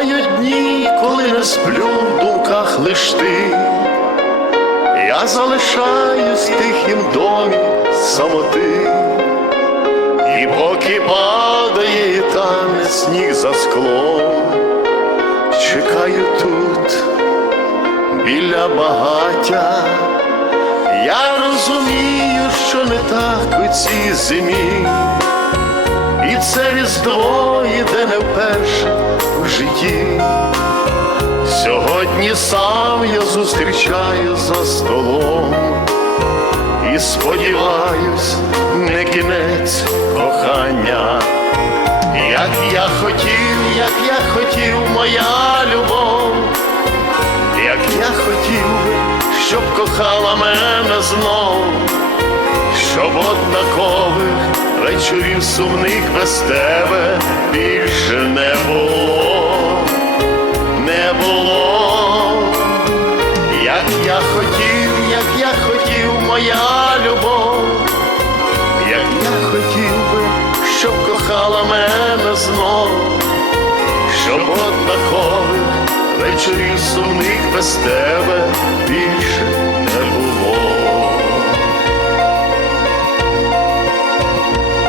Бувають дні, коли не сплю в думках лиш ти. Я залишаюсь в тихім домі самоти, і поки падає тане сніг за склом, чекаю тут біля багаття. Я розумію, що не так у цій зимі, і це різдво житті. Сьогодні сам я зустрічаю за столом і сподіваюсь, не кінець кохання, як я хотів, як я хотів, моя любов, як я хотів, щоб кохала мене знов, щоб однакових вечорів сумних без тебе більше не було моя любов, як я хотів би, щоб кохала мене знов, щоб однакових вечорів сумних без тебе більше не було.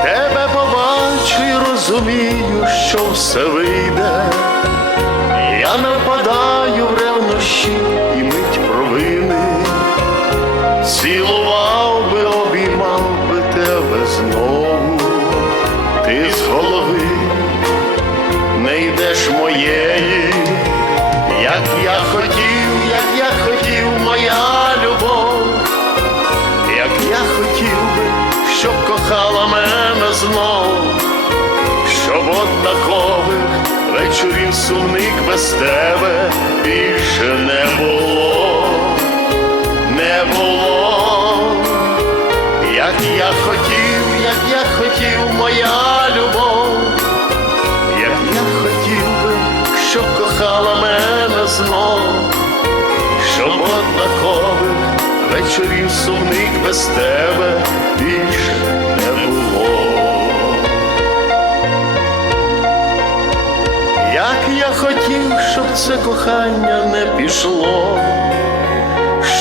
Тебе побачу і розумію, що все вийде. Цілував би, обіймав би тебе знову, ти з голови не йдеш моєї, як я хотів, як я хотів, моя любов, як я хотів би, щоб кохала мене знов. Щоб однакових вечорів сумних без тебе більше не було, не було, я хотів, як я хотів, моя любов, як я хотів би, щоб кохала мене знов, щоб однакових вечорів сумних без тебе більше не було. Як я хотів, щоб це кохання не пішло,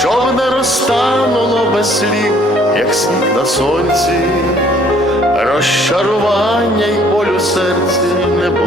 щоб не розтануло без слів, як сніг на сонці, розчарування й болю серці не.